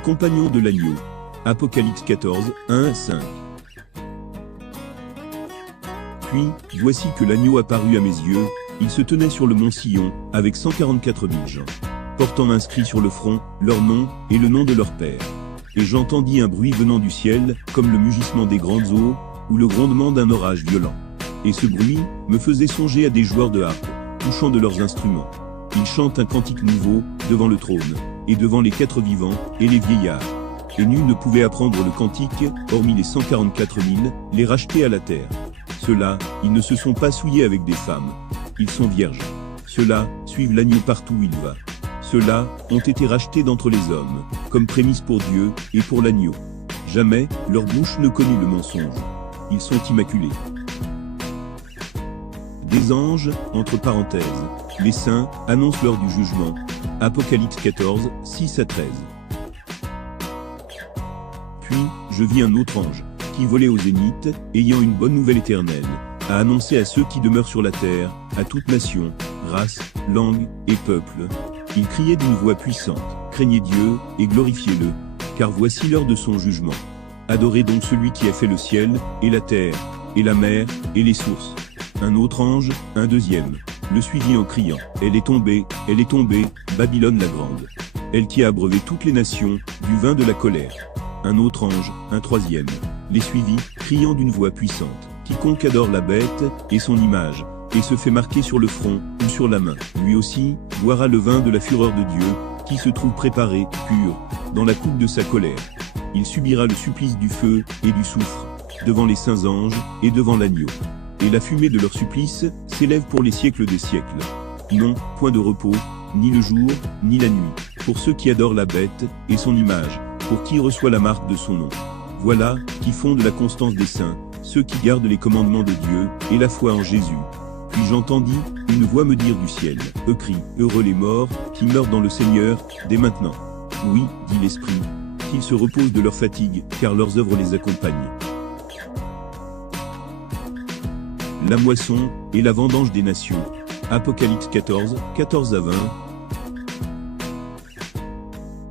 compagnons de l'agneau. Apocalypse 14, 1-5. Puis, voici que l'agneau apparut à mes yeux, il se tenait sur le mont Sion, avec 144 000 gens, portant inscrit sur le front, leur nom, et le nom de leur père. Et j'entendis un bruit venant du ciel, comme le mugissement des grandes eaux, ou le grondement d'un orage violent. Et ce bruit me faisait songer à des joueurs de harpe, touchant de leurs instruments. Ils chantent un cantique nouveau, devant le trône, et devant les 4 vivants, et les vieillards. Et nul ne pouvait apprendre le cantique, hormis les 144 000, les rachetés à la terre. Ceux-là, ils ne se sont pas souillés avec des femmes. Ils sont vierges. Ceux-là, suivent l'agneau partout où il va. Ceux-là, ont été rachetés d'entre les hommes, comme prémisse pour Dieu, et pour l'agneau. Jamais, leur bouche ne connut le mensonge. Ils sont immaculés. Des anges, entre parenthèses, les saints, annoncent l'heure du jugement. Apocalypse 14, 6-13. Puis, je vis un autre ange, qui volait au zénith, ayant une bonne nouvelle éternelle, à annoncer à ceux qui demeurent sur la terre, à toute nation, race, langue, et peuple. Il criait d'une voix puissante, craignez Dieu, et glorifiez-le, car voici l'heure de son jugement. Adorez donc celui qui a fait le ciel, et la terre, et la mer, et les sources. Un autre ange, un deuxième, le suivit en criant, elle est tombée, Babylone la grande. Elle qui a abreuvé toutes les nations, du vin de la colère. Un autre ange, un troisième, les suivit, criant d'une voix puissante, quiconque adore la bête, et son image, et se fait marquer sur le front, ou sur la main, lui aussi, boira le vin de la fureur de Dieu, qui se trouve préparé, pur, dans la coupe de sa colère. Il subira le supplice du feu, et du soufre, devant les saints anges, et devant l'agneau. Et la fumée de leur supplice, s'élève pour les siècles des siècles. Non, point de repos, ni le jour, ni la nuit, pour ceux qui adorent la bête, et son image, pour qui reçoit la marque de son nom. Voilà, qui fondent la constance des saints, ceux qui gardent les commandements de Dieu, et la foi en Jésus. Puis j'entendis une voix me dire du ciel, crie, heureux les morts, qui meurent dans le Seigneur, dès maintenant. Oui, dit l'Esprit, qu'ils se reposent de leur fatigue, car leurs œuvres les accompagnent. La moisson, et la vendange des nations. Apocalypse 14, 14-20.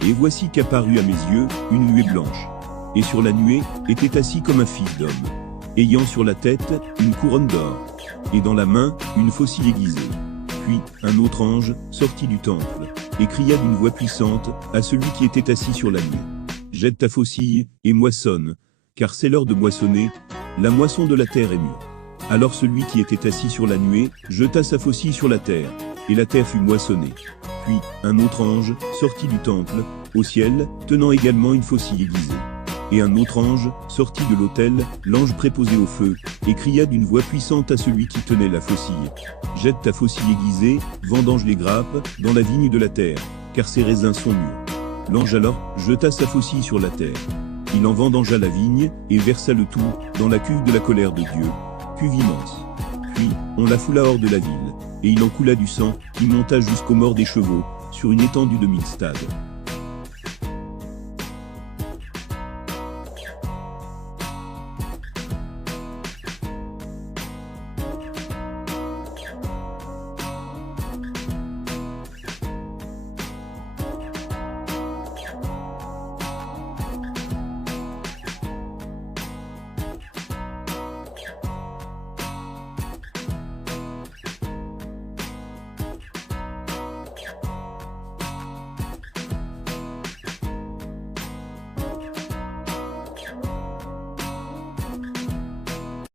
Et voici qu'apparut à mes yeux, une nuée blanche. Et sur la nuée, était assis comme un fils d'homme, ayant sur la tête, une couronne d'or, et dans la main, une faucille aiguisée. Puis, un autre ange, sortit du temple, et cria d'une voix puissante, à celui qui était assis sur la nuée. Jette ta faucille, et moissonne, car c'est l'heure de moissonner, la moisson de la terre est mûre. Alors celui qui était assis sur la nuée, jeta sa faucille sur la terre, et la terre fut moissonnée. Puis, un autre ange, sortit du temple, au ciel, tenant également une faucille aiguisée. Et un autre ange, sortit de l'autel, l'ange préposé au feu, et cria d'une voix puissante à celui qui tenait la faucille. Jette ta faucille aiguisée, vendange les grappes, dans la vigne de la terre, car ses raisins sont mûrs. L'ange alors, jeta sa faucille sur la terre. Il en vendangea la vigne, et versa le tout, dans la cuve de la colère de Dieu. Cuve immense. Puis, on la foula hors de la ville, et il en coula du sang, qui monta jusqu'aux morts des chevaux, sur une étendue de 1000 stades.